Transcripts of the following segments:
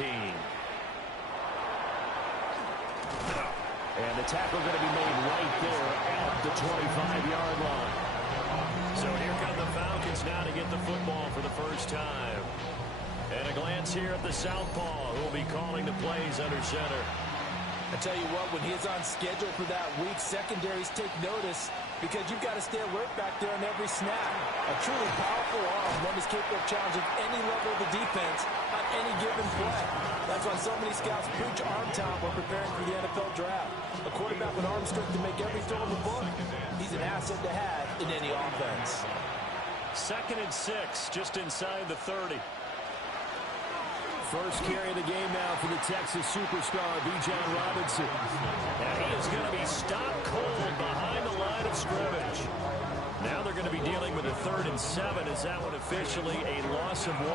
13. And the tackle going to be made right there at the 25-yard line. So here come the Falcons now to get the football for the first time. And a glance here at the southpaw, who will be calling the plays under center. I tell you what, when he's on schedule for that week, secondaries take notice because you've got to stay alert back there on every snap. A truly powerful arm, one is capable of challenging any level of the defense on any given play. That's why so many scouts preach arm talent when preparing for the NFL draft. A quarterback with arm strength to make every throw in the book, he's an asset to have in any offense. 2nd and 6, just inside the 30. First carry of the game now for the Texas superstar, Bijan Robinson. And he is going to be stopped cold behind the line of scrimmage. Now they're going to be dealing with a 3rd and 7 as that one officially a loss of 1.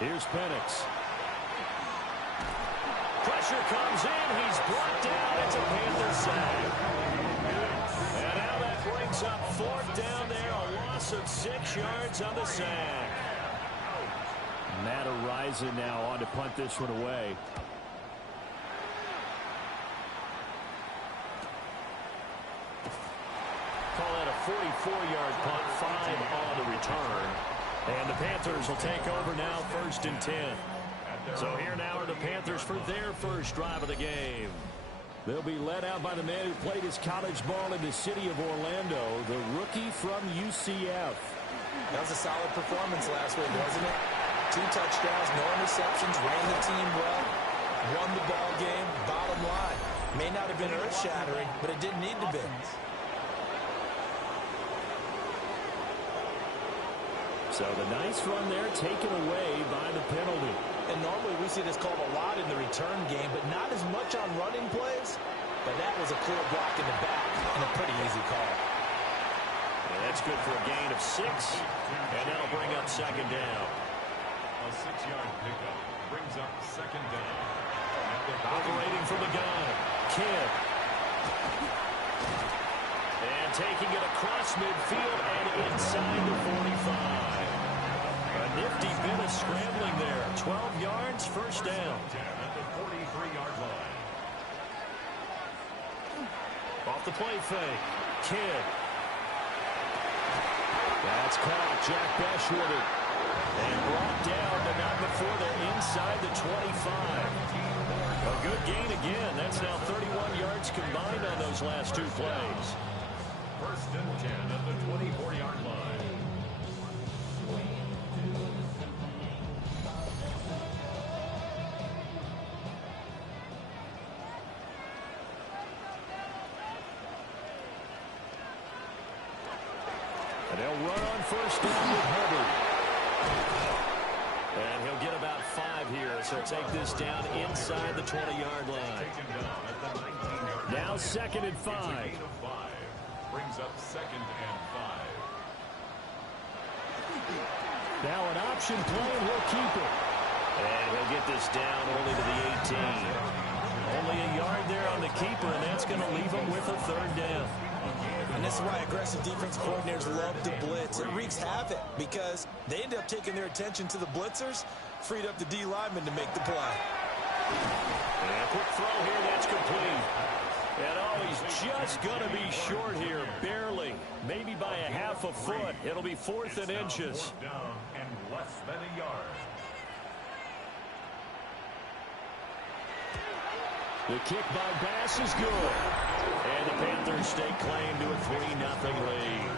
Here's Penix. Pressure comes in. He's brought down. It's a Panther sack. And now that brings up 4th down there. A loss of 6 yards on the sack. Matt Araiza now on to punt this one away. Call that a 44-yard punt, 5 on the return. And the Panthers will take over now, 1st and 10. So here now are the Panthers for their first drive of the game. They'll be led out by the man who played his college ball in the city of Orlando, the rookie from UCF. That was a solid performance last week, wasn't it? 2 touchdowns, no interceptions, ran the team well, won the ball game, bottom line. May not have been earth-shattering, but it didn't need to be. So the nice run there taken away by the penalty. And normally we see this called a lot in the return game, but not as much on running plays. But that was a clear block in the back and a pretty easy call. And that's good for a gain of 6, and that'll bring up 2nd down. A 6-yard pickup brings up 2nd down. Operating from the gun, Kidd. And taking it across midfield and inside the 45. A nifty bit of scrambling there. 12 yards, 1st down. At the 43-yard line. Off the play fake. Kidd. That's caught. Jack Bech with it. And brought down, but not before they're inside the 25. A good gain again. That's now 31 yards combined on those last 2 plays. 1st and 10 at the 24-yard line. And they'll run on 1st down with Hubbard. And he'll get about 5 here, so take this down inside the 20-yard line. Now 2nd and 5. Brings up 2nd and 5. Now an option play, and he'll keep it. And he'll get this down only to the 18. Only a yard there on the keeper, and that's going to leave him with a 3rd down. And this is why aggressive defense coordinators love to blitz. It wreaks havoc because they end up taking their attention to the blitzers, freed up the D lineman to make the play. And a quick throw here, that's complete. And oh, he's just going to be short here, barely. Maybe by a half a foot. It'll be 4th and inches. 4th down and less than a yard. The kick by Bass is good. And the Panthers stake claim to a 3-0 lead.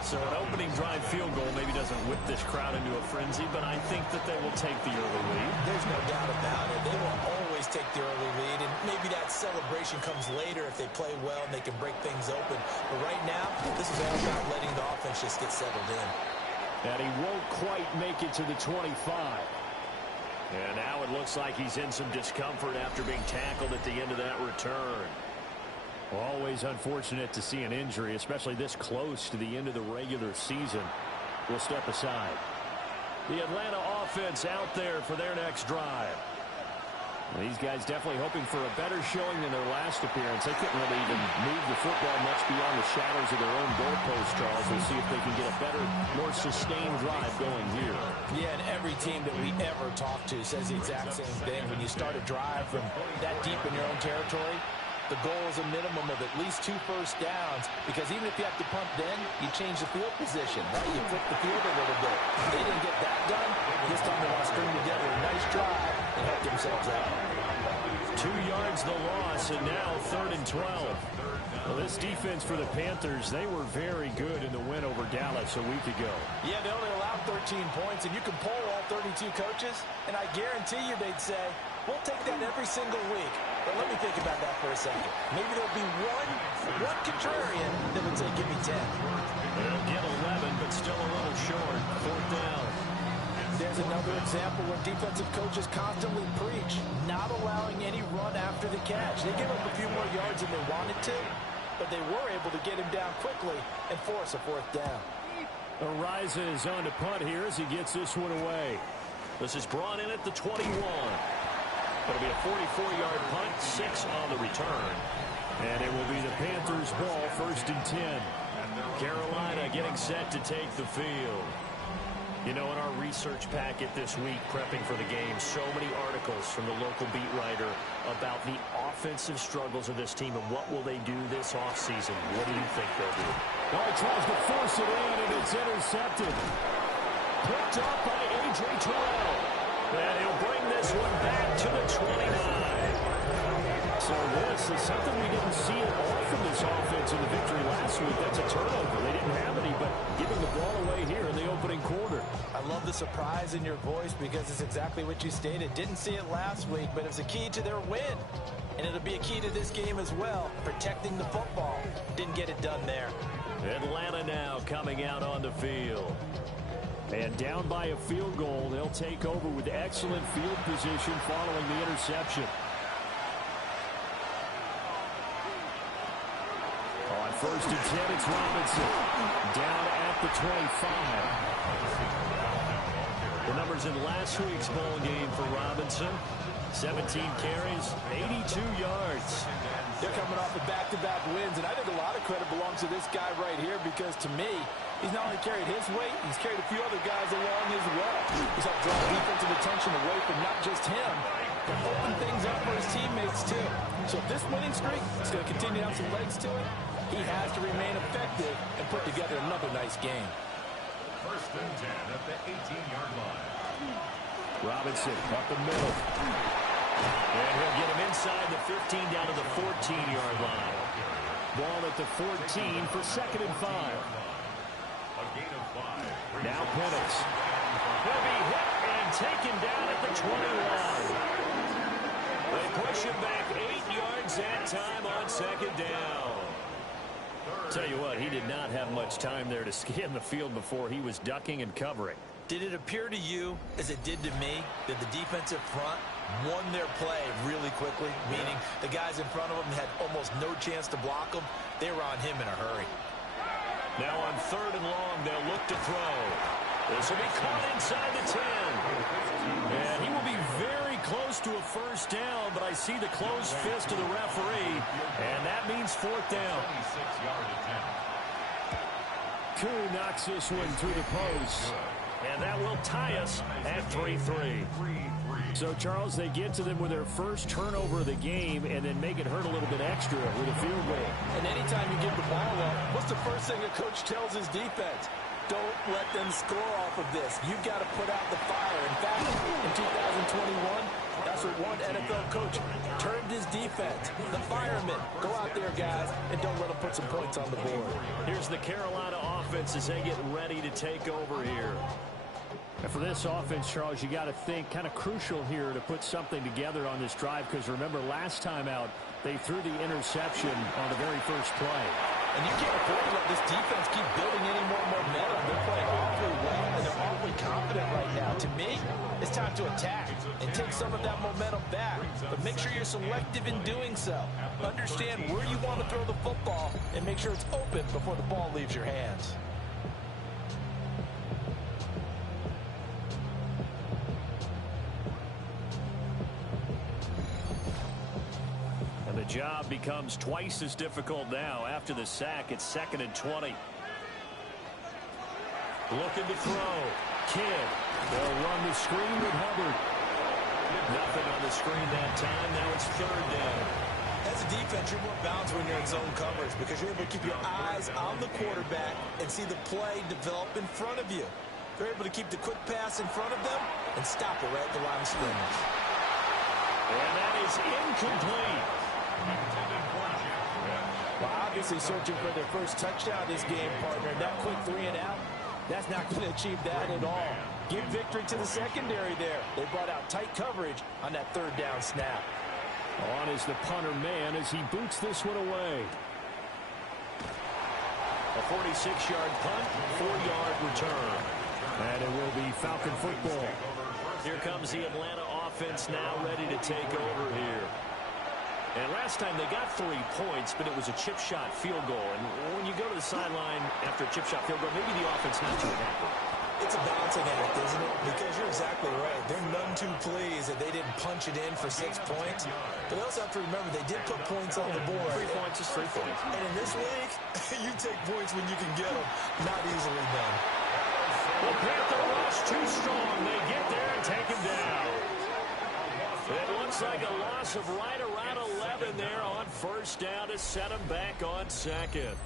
So an opening drive field goal maybe doesn't whip this crowd into a frenzy, but I think that they will take the early lead. There's no doubt about it. They will always take the early lead, and maybe that celebration comes later if they play well and they can break things open. But right now, this is all about letting the offense just get settled in. And he won't quite make it to the 25. And now it looks like he's in some discomfort after being tackled at the end of that return. Always unfortunate to see an injury, especially this close to the end of the regular season. We'll step aside. The Atlanta offense out there for their next drive. Well, these guys definitely hoping for a better showing than their last appearance. They couldn't really even move the football much beyond the shadows of their own goalpost, Charles. We'll see if they can get a better, more sustained drive going here. Yeah, and every team that we ever talk to says the exact same thing. When you start a drive from that deep in your own territory, the goal is a minimum of at least 2 first downs, because even if you have to punt then, you change the field position, right? You flip the field a little bit. They didn't get that done. This time they want to string together a nice drive and help themselves out. 2 yards the loss, and now 3rd and 12. Well, this defense for the Panthers, they were very good in the win over Dallas a week ago. Yeah, they only allowed 13 points, and you can poll all 32 coaches, and I guarantee you they'd say, we'll take that every single week. But let me think about that for a second. Maybe there'll be one contrarian that would say, give me 10. They'll get 11, but still a little short. 4th down. There's another example where defensive coaches constantly preach, not allowing any run after the catch. They give up a few more yards than they wanted to, but they were able to get him down quickly and force a 4th down. Ariza is on to punt here as he gets this one away. This is brought in at the 21. It'll be a 44-yard punt, 6 on the return. And it will be the Panthers' ball, 1st and 10. Carolina getting set to take the field. You know, in our research packet this week, prepping for the game, so many articles from the local beat writer about the offensive struggles of this team and what will they do this offseason. What do you think they'll do? Well, he tries to force it in, and it's intercepted. Picked up by A.J. Terrell. And he'll bring this one back to the 29. So this is something we didn't see at all from this offense in the victory last week. That's a turnover. They didn't have any, but giving the ball away here in the opening quarter. I love the surprise in your voice because it's exactly what you stated. Didn't see it last week, but it's a key to their win. And it'll be a key to this game as well, protecting the football. Didn't get it done there. Atlanta now coming out on the field. And down by a field goal, they'll take over with excellent field position following the interception. On 1st and 10, it's Robinson. Down at the 25. The numbers in last week's bowl game for Robinson. 17 carries, 82 yards. They're coming off of back-to-back wins, and I think a lot of credit belongs to this guy right here because, to me, he's not only carried his weight, he's carried a few other guys along as well. He's helped draw defensive attention away from not just him, but open things up for his teammates, too. So if this winning streak is going to continue to have some legs to it, he has to remain effective and put together another nice game. 1st and 10 at the 18-yard line. Robinson up the middle. And he'll get him inside the 15 down to the 14-yard line. Ball at the 14 for 2nd and 5. A gain of 5. Now Penix. He'll be hit and taken down at the 21. They push him back 8 yards that time on 2nd down. Tell you what, he did not have much time there to scan the field before he was ducking and covering. Did it appear to you, as it did to me, that the defensive front won their play really quickly? Meaning the guys in front of him had almost no chance to block him. They were on him in a hurry. Now on 3rd and long, they'll look to throw. This will be caught inside the 10. And he will be very close to a 1st down, but I see the closed fist of the referee, and that means 4th down. 26-yard attempt. Koo knocks this one through the post. And that will tie us at 3-3. So, Charles, they get to them with their first turnover of the game and then make it hurt a little bit extra with a field goal. And anytime you give the ball up, what's the first thing a coach tells his defense? Don't let them score off of this. You've got to put out the fire. In fact, in 2021, that's what one NFL coach termed his defense. The firemen. Go out there, guys, and don't let them put some points on the board. Here's the Carolina offense as they get ready to take over here. And for this offense, Charles, you got to think kind of crucial here to put something together on this drive because remember last time out they threw the interception on the very first play. And you can't afford to let this defense keep building any more momentum. They're playing awfully well, and they're awfully confident right now. To me, it's time to attack and take some of that momentum back. But make sure you're selective in doing so. Understand where you want to throw the football and make sure it's open before the ball leaves your hands. job becomes twice as difficult now. After the sack, it's 2nd and 20. Looking to throw. Kidd. They'll run the screen with Hubbard. Nothing on the screen that time. Now it's 3rd down. As a defense, you're more balanced when you're in zone coverage because you're able to keep your eyes on the quarterback and see the play develop in front of you. They're able to keep the quick pass in front of them and stop it right at the line of scrimmage. And that is incomplete. Well, obviously searching for their first touchdown this game, partner. That quick 3 and out, that's not going to achieve that at all. Give victory to the secondary there. They brought out tight coverage on that 3rd down snap. On is the punter man as he boots this one away. A 46-yard punt, 4-yard return. And it will be Falcon football. Here comes the Atlanta offense now ready to take over here. And last time they got 3 points, but it was a chip shot field goal. And when you go to the sideline after a chip shot field goal, maybe the offense not too happy. It's a balancing act, isn't it? Because you're exactly right. They're none too pleased that they didn't punch it in for 6 points. But they also have to remember they did put points on the board. 3 points is 3 points. And in this league, you take points when you can get them. Not easily done. The Panther rush too strong. They get there and take him down. It looks like a loss of right around 11 there on 1st down to set him back on 2nd.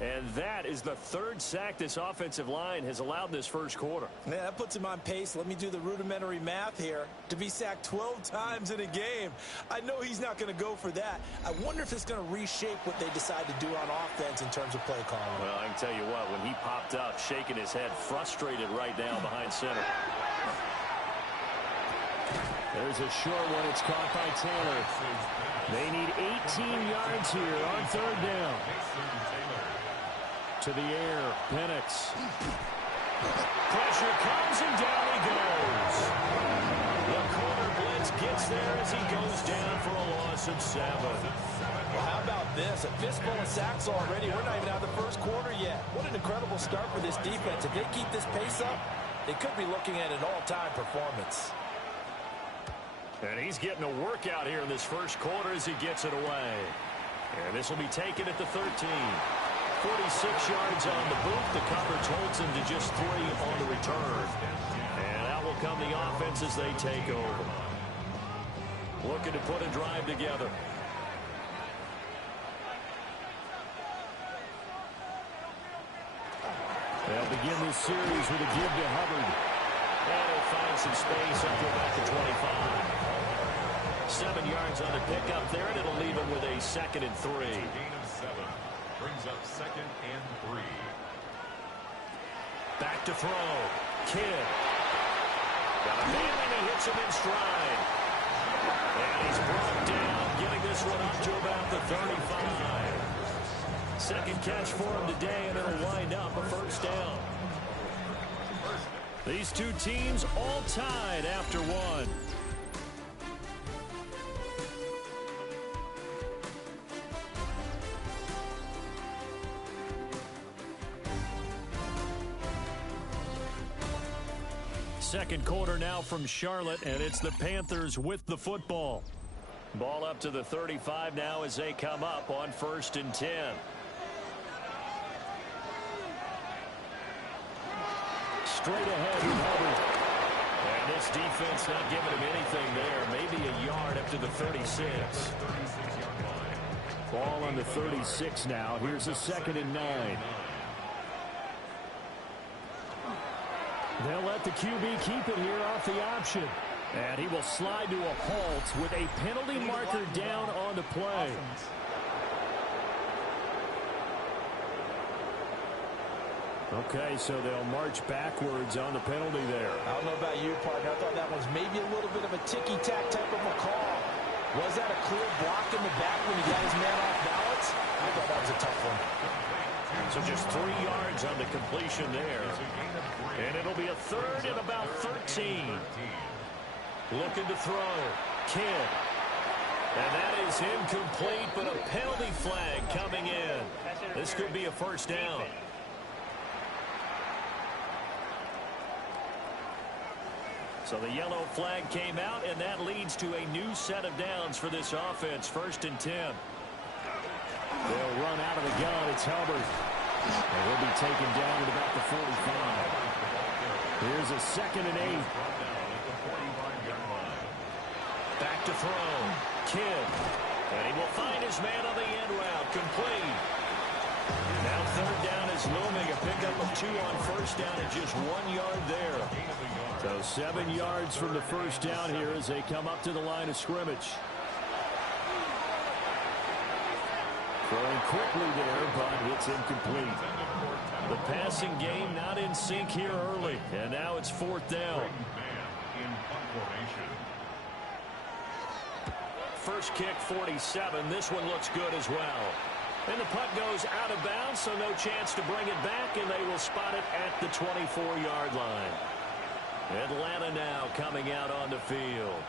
And that is the 3rd sack this offensive line has allowed this 1st quarter. Yeah, that puts him on pace. Let me do the rudimentary math here. To be sacked 12 times in a game. I know he's not going to go for that. I wonder if it's going to reshape what they decide to do on offense in terms of play calling. Well, I can tell you what, when he popped up, shaking his head, frustrated right now behind center. There's a short one. It's caught by Taylor. They need 18 yards here on 3rd down. To the air, Penix. Pressure comes and down he goes. The corner blitz gets there as he goes down for a loss of 7. Well, how about this? A fistful of sacks already. We're not even out of the 1st quarter yet. What an incredible start for this defense. If they keep this pace up, they could be looking at an all-time performance. And he's getting a workout here in this 1st quarter as he gets it away. And this will be taken at the 13. 46 yards on the boot. The coverage holds him to just 3 on the return. And out will come the offense as they take over. Looking to put a drive together. They'll begin this series with a give to Hubbard. And he'll find some space up to about the 25. 7 yards on the pickup there, and it'll leave him with a 2nd and 3. Gain of 7. Brings up 2nd and 3. Back to throw. Kidd. Got a man and he hits him in stride. And he's brought down, getting this one up to about the 35. 2nd catch for him today, and it'll wind up a 1st down. These 2 teams all tied after 1. Second quarter now from Charlotte, and it's the Panthers with the football. Ball up to the 35 now as they come up on 1st and 10. Straight ahead with Hubbard. And this defense not giving him anything there. Maybe a yard up to the 36. Ball on the 36 now. Here's a 2nd and 9. They'll let the QB keep it here off the option. And he will slide to a halt with a penalty marker down on the play. Okay, so they'll march backwards on the penalty there. I don't know about you, partner. I thought that was maybe a little bit of a ticky-tack type of a call. Was that a clear block in the back when he got his man off balance? I thought that was a tough one. So just 3 yards on the completion there. And it'll be a 3rd and about 13. Looking to throw. Kidd. And that is incomplete, but a penalty flag coming in. This could be a 1st down. So the yellow flag came out, and that leads to a new set of downs for this offense. 1st and 10. They'll run out of the gun. It's Hubbard. And he'll be taken down at about the 45. Here's a 2nd and 8. Back to throw. Kidd. And he will find his man on the end route. Complete. Now 3rd down is looming. A pickup of 2 on 1st down and just 1 yard there. So 7 yards from the 1st down here as they come up to the line of scrimmage. Throwing quickly there, but it's incomplete. The passing game not in sync here early. And now it's 4th down. First kick, 47. This one looks good as well. And the punt goes out of bounds, so no chance to bring it back, and they will spot it at the 24-yard line. Atlanta now coming out on the field.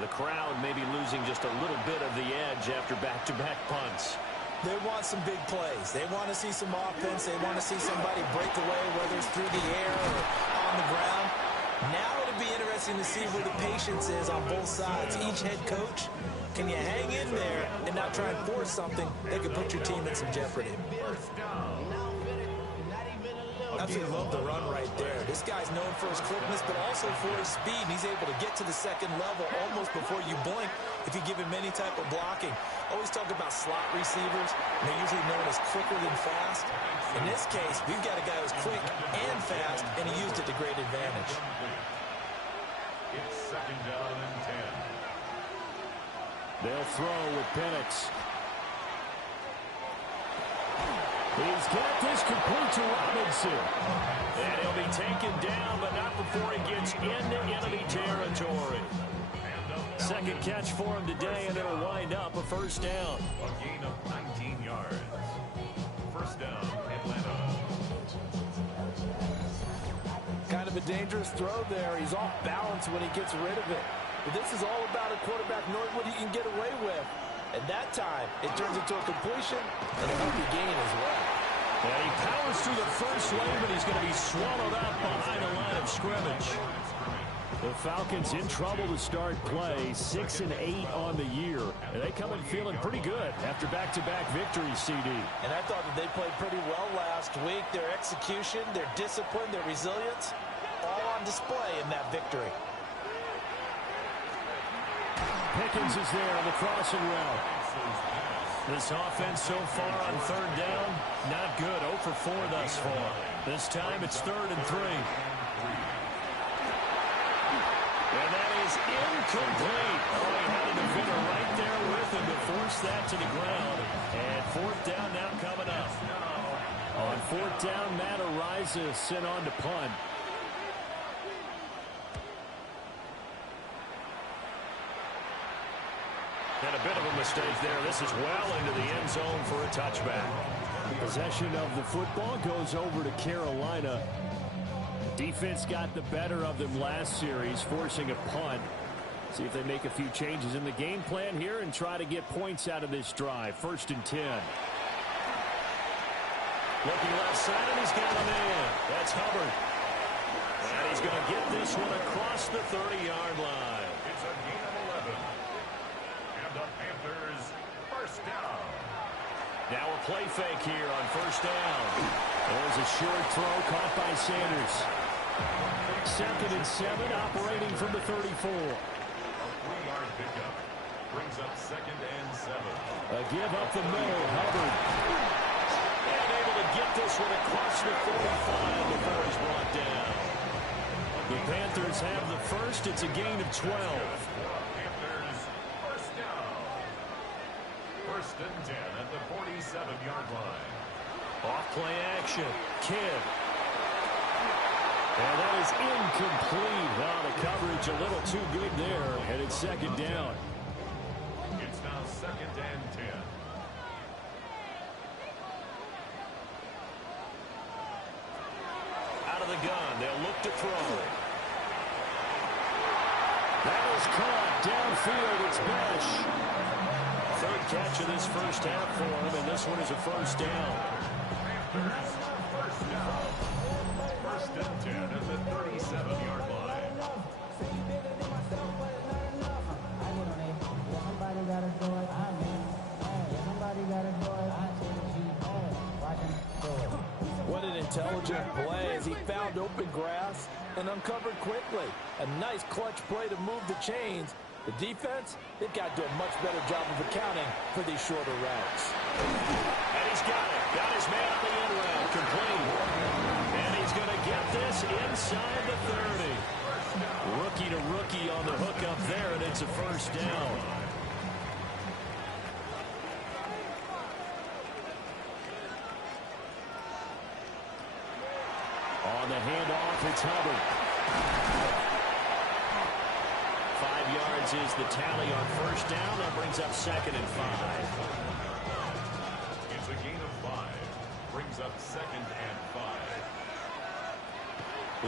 The crowd may be losing just a little bit of the edge after back-to-back punts. They want some big plays. They want to see some offense. They want to see somebody break away, whether it's through the air or on the ground. Now it'll be interesting to see where the patience is on both sides. Each head coach, can you hang in there and not try and force something that could put your team in some jeopardy? Absolutely love the run right there. This guy's known for his quickness, but also for his speed. And he's able to get to the 2nd level almost before you blink if you give him any type of blocking. Always talk about slot receivers, and they're usually known as quicker than fast. In this case, we've got a guy who's quick and fast, and he used it to great advantage. It's 2nd down and 10. They'll throw with Penix. He's got this complete to Robinson. And he'll be taken down, but not before he gets into enemy territory. 2nd catch for him today, and it'll wind up a 1st down. A gain of 19 yards. 1st down, Atlanta. Kind of a dangerous throw there. He's off balance when he gets rid of it. But this is all about a quarterback knowing what he can get away with. At that time, it turns into a completion and a healthy gain as well. And he powers through the first lane, but he's going to be swallowed up behind the line of scrimmage. The Falcons in trouble to start play, 6 and 8 on the year. And they come in feeling pretty good after back-to-back victories, CD. And I thought that they played pretty well last week. Their execution, their discipline, their resilience, all on display in that victory. Pickens is there on the crossing route. This offense so far on 3rd down, not good. 0 for 4 thus far. This time it's 3rd and 3. And that is incomplete. Oh, he had a defender right there with him to force that to the ground. And 4th down now coming up. On 4th down, Matt Ariza sent on to punt. And a bit of a mistake there. This is well into the end zone for a touchback. Possession of the football goes over to Carolina. Defense got the better of them last series, forcing a punt. See if they make a few changes in the game plan here and try to get points out of this drive. 1st and 10. Looking left side, and he's got a man. That's Hubbard. And he's going to get this one across the 30-yard line. It's a gain of 11. And the Panthers, 1st down. Now a play fake here on 1st down. There's a short throw caught by Sanders. 2nd and 7, operating from the 34. A 3-yard pickup brings up 2nd and 7. A give up the middle, Hubbard. And able to get this one across the 45 before he's brought down. The Panthers have the first. It's a gain of 12. Panthers, 1st down. 1st and 10 at the 47-yard line. Off play action. Kidd. And that is incomplete. Wow, the coverage a little too good there, and it's 2nd down. It's now 2nd and 10. Out of the gun. They'll look to throw. That is caught downfield. It's Bash. 3rd catch of this 1st half for him, and this one is a 1st down. Panthers, 1st down. 1st and 10 at the 37-yard line. What an intelligent play as he found open grass and uncovered quickly. A nice clutch play to move the chains. The defense, they've got to do a much better job of accounting for these shorter routes. And he's got it. Got his man on the end route. Complete. And he's going to get this inside the 30. Rookie to rookie on the hook up there, and it's a first down. On the handoff, it's Hubbard. 5 yards is the tally on first down. That brings up 2nd and 5. It's a gain of 5. Brings up 2nd and 5.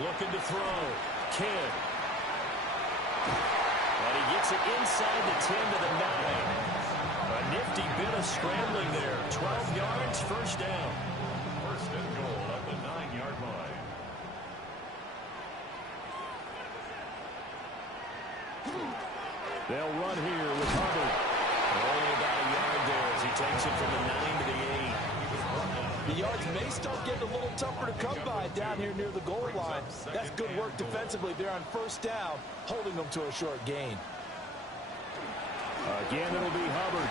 Looking to throw. Kidd. And he gets it inside the 10 to the 9. A nifty bit of scrambling there. 12 yards, first down. First and goal at the 9-yard line. They'll run here with Hubbard. Only about a yard there as he takes it from the 9 to the 8. The yards may start getting a little tougher to come by down here near the goal line. That's good work defensively there on first down, holding them to a short gain. Again, it'll be Hubbard.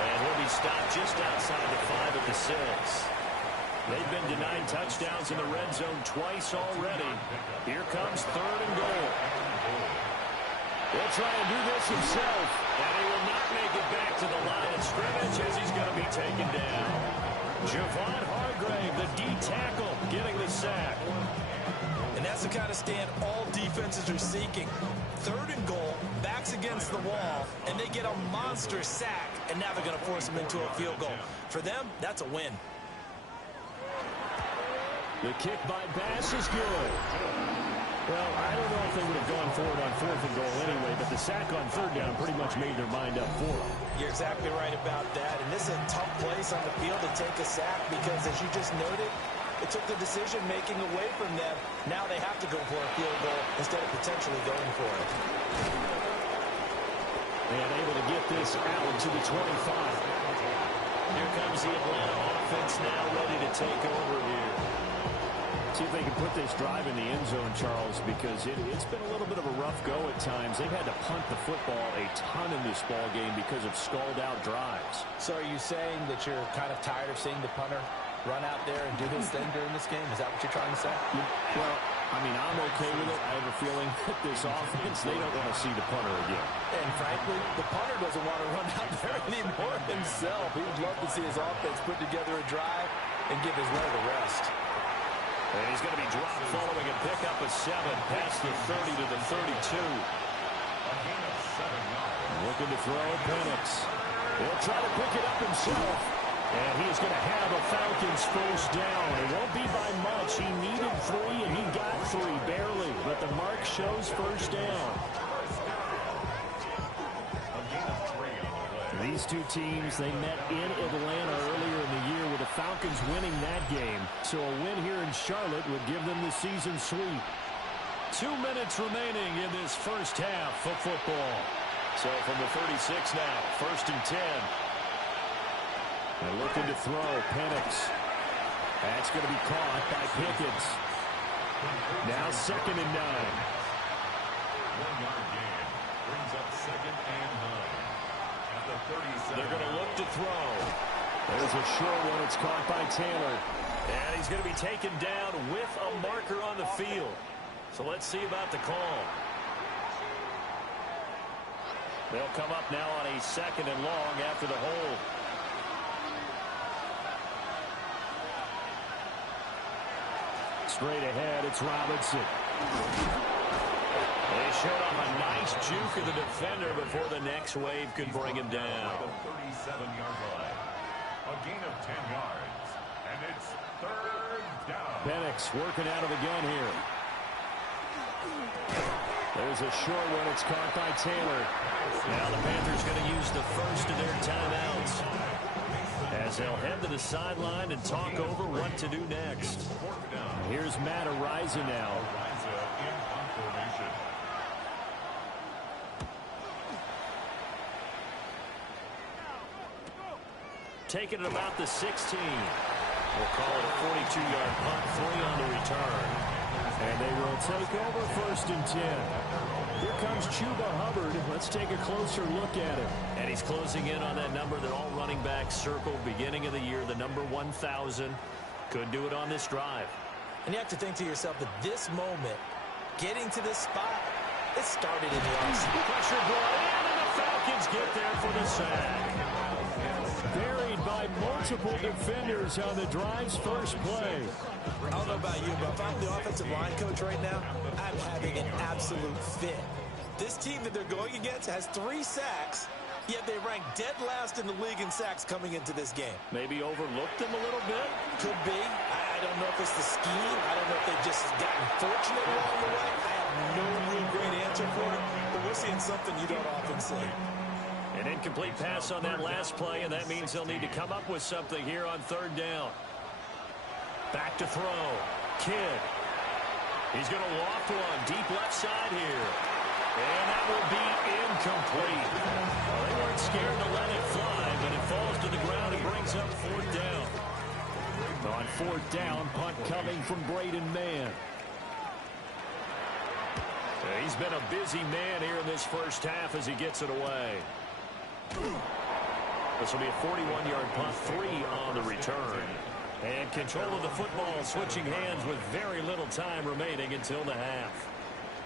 And he'll be stopped just outside the 5 at the 6. They've been denied touchdowns in the red zone twice already. Here comes 3rd and goal. He'll try and do this himself. And he will not make it back to the line of scrimmage as he's going to be taken down. Javon Hargrave, the D tackle, getting the sack. And that's the kind of stand all defenses are seeking. 3rd and goal, backs against the wall, and they get a monster sack, and now they're going to force them into a field goal. For them, that's a win. The kick by Bass is good. Well, I don't know if they would have gone for it on 4th and goal anyway, but the sack on 3rd down pretty much made their mind up for it. You're exactly right about that, and this is a tough place on the field to take a sack because, as you just noted, it took the decision-making away from them. Now they have to go for a field goal instead of potentially going for it. And able to get this out to the 25. Here comes the Atlanta offense now ready to take over here. See if they can put this drive in the end zone, Charles, because it's been a little bit of a rough go at times. They've had to punt the football a ton in this ball game because of stalled-out drives. So are you saying that you're kind of tired of seeing the punter run out there and do his thing during this game? Is that what you're trying to say? Well, I mean, I'm okay with it. I have a feeling that this offense, they don't want to see the punter again. And frankly, the punter doesn't want to run out there anymore himself. He would love to see his offense put together a drive and give his leg a rest. And he's going to be dropped following a pickup of 7 past the 30 to the 32. Looking to throw Penix. He'll try to pick it up himself. And he's going to have a Falcons first down. It won't be by much. He needed 3, and he got 3, barely. But the mark shows first down. These two teams, they met in Atlanta earlier in the year with the Falcons winning that game. So a win here in Charlotte would give them the season sweep. 2 minutes remaining in this first half of football. So from the 36 now, 1st and 10. They're looking to throw. Penix. That's going to be caught by Pickens. Now 2nd and 9. 1-yard gain. Brings up 2nd and 9. At the 37. They're going to look to throw. There's a short one. It's caught by Taylor. And he's going to be taken down with a marker on the field. So let's see about the call. They'll come up now on a 2nd and long after the hold. Straight ahead, it's Robinson. They showed off a nice juke of the defender before the next wave could bring him down. The 37-yard line. A gain of 10 yards. And it's 3rd down. Penix working out of the gun here. There's a short one. It's caught by Taylor. Now the Panthers going to use the first of their timeouts as they'll head to the sideline and talk over what to do next. Here's Matt Araiza now. taken at about the 16. We'll call it a 42-yard punt, 3 on the return. And they will take over 1st and 10. Here comes Chuba Hubbard. Let's take a closer look at him. And he's closing in on that number that all running backs circled beginning of the year, the number 1,000. Could do it on this drive. And you have to think to yourself that this moment, getting to this spot, it started in the offseason. Pressure brought in, and the Falcons get there for the sack. Buried by multiple defenders on the drive's first play. I don't know about you, but if I'm the offensive line coach right now, I'm having an absolute fit. This team that they're going against has 3 sacks, yet they rank dead last in the league in sacks coming into this game. Maybe overlooked them a little bit? Could be. I don't know if it's the scheme. I don't know if they've just gotten fortunate along the way. I have no real great answer for it, but we're seeing something you don't often see. An incomplete pass on that last play, and that means they'll need to come up with something here on 3rd down. Back to throw. Kidd. He's going to loft one deep left side here. And that will be incomplete. Well, they weren't scared to let it fly, but it falls to the ground and brings up 4th down. On 4th down, punt coming from Braden Mann. He's been a busy man here in this first half as he gets it away. This will be a 41-yard punt, 3 on the return. And control of the football switching hands with very little time remaining until the half.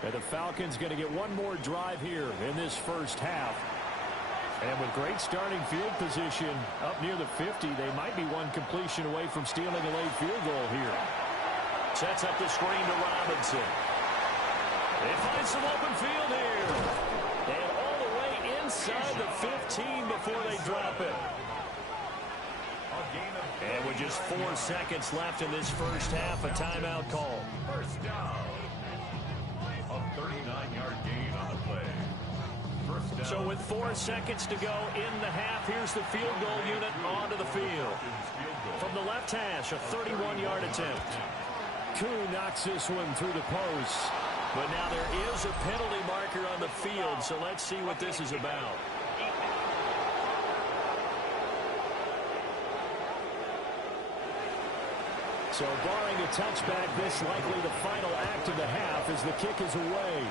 And the Falcons going to get one more drive here in this first half. And with great starting field position up near the 50, they might be one completion away from stealing a late field goal here. Sets up the screen to Robinson. They find some open field here. And all the way inside the 15 before they drop it. And with just 4 seconds left in this first half, a timeout call. First down. A 39-yard gain on the play. First down. So with 4 seconds to go in the half, here's the field goal unit onto the field. From the left hash, a 31-yard attempt. Koo knocks this one through the post. But now there is a penalty marker on the field, so let's see what this is about. So barring a touchback, this likely the final act of the half as the kick is away.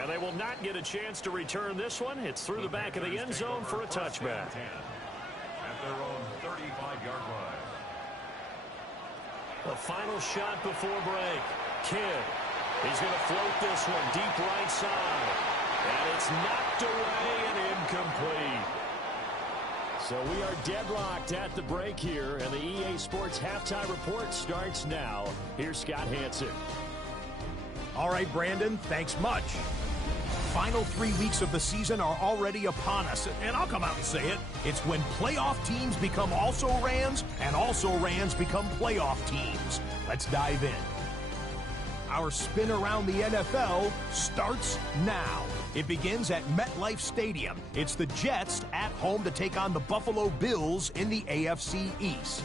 And they will not get a chance to return this one. It's through the back of the end zone for a touchback. At their own 35-yard line. The final shot before break. Kidd. He's going to float this one deep right side. And it's knocked away and incomplete. So we are deadlocked at the break here, and the EA Sports Halftime Report starts now. Here's Scott Hansen. All right, Brandon, thanks much. Final 3 weeks of the season are already upon us, and I'll come out and say it. It's when playoff teams become also-rans, and also-rans become playoff teams. Let's dive in. Our spin around the NFL starts now. It begins at MetLife Stadium. It's the Jets at home to take on the Buffalo Bills in the AFC East.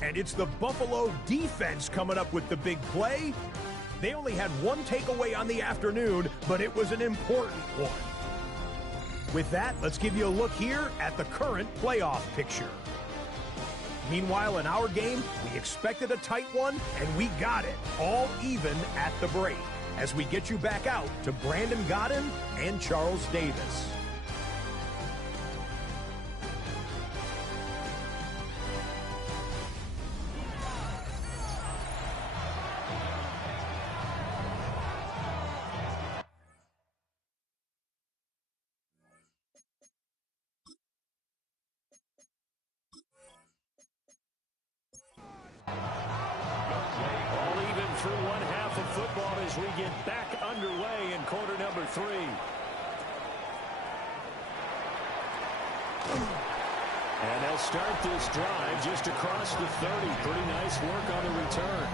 And it's the Buffalo defense coming up with the big play. They only had 1 takeaway on the afternoon, but it was an important one. With that, let's give you a look here at the current playoff picture. Meanwhile, in our game, we expected a tight one, and we got it, all even at the break, as we get you back out to Brandon Godden and Charles Davis. As we get back underway in quarter number 3. And they'll start this drive just across the 30. Pretty nice work on the return.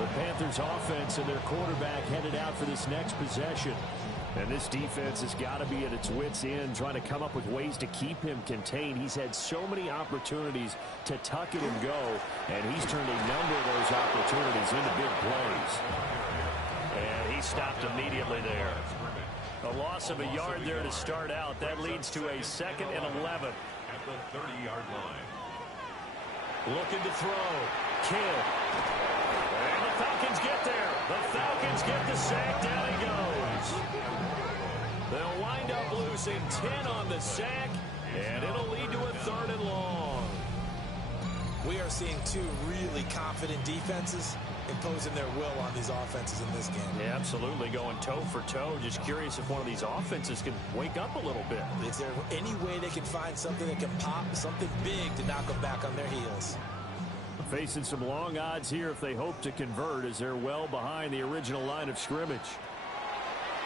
The Panthers offense and their quarterback headed out for this next possession. And this defense has got to be at its wits' end, trying to come up with ways to keep him contained. He's had so many opportunities to tuck it and go, and he's turned a number of those opportunities into big plays. And he stopped immediately there. A loss of a yard there to start out. That leads to a 2nd and 11. at the 30-yard line. Looking to throw. Kidd. And the Falcons get there. The Falcons get the sack. Down he goes. They'll wind up losing 10 on the sack, and it'll lead to a 3rd and long. We are seeing two really confident defenses imposing their will on these offenses in this game. Yeah, absolutely, going toe for toe. Just curious if one of these offenses can wake up a little bit. Is there any way they can find something that can pop, something big to knock them back on their heels? Facing some long odds here if they hope to convert, as they're well behind the original line of scrimmage.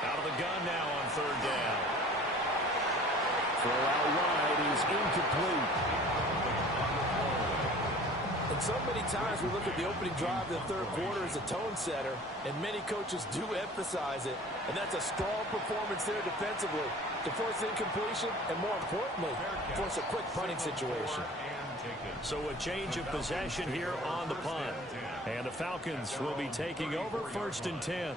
Out of the gun now on 3rd down. Throw out wide is incomplete. And so many times we look at the opening drive of the 3rd quarter as a tone setter, and many coaches do emphasize it. And that's a strong performance there defensively to force incompletion and, more importantly, force a quick punting situation. So a change of possession here on the punt. And the Falcons will be taking over 1st and 10.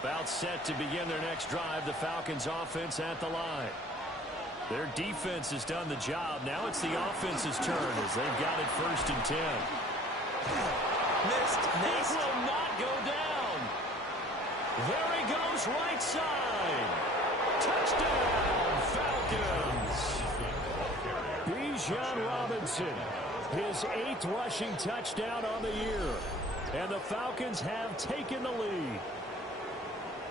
About set to begin their next drive, the Falcons offense at the line. Their defense has done the job. Now it's the offense's turn as they've got it 1st and 10. Missed. This will not go down. There he goes, right side. Touchdown, Falcons. Bijan Robinson, his 8th rushing touchdown on the year. And the Falcons have taken the lead.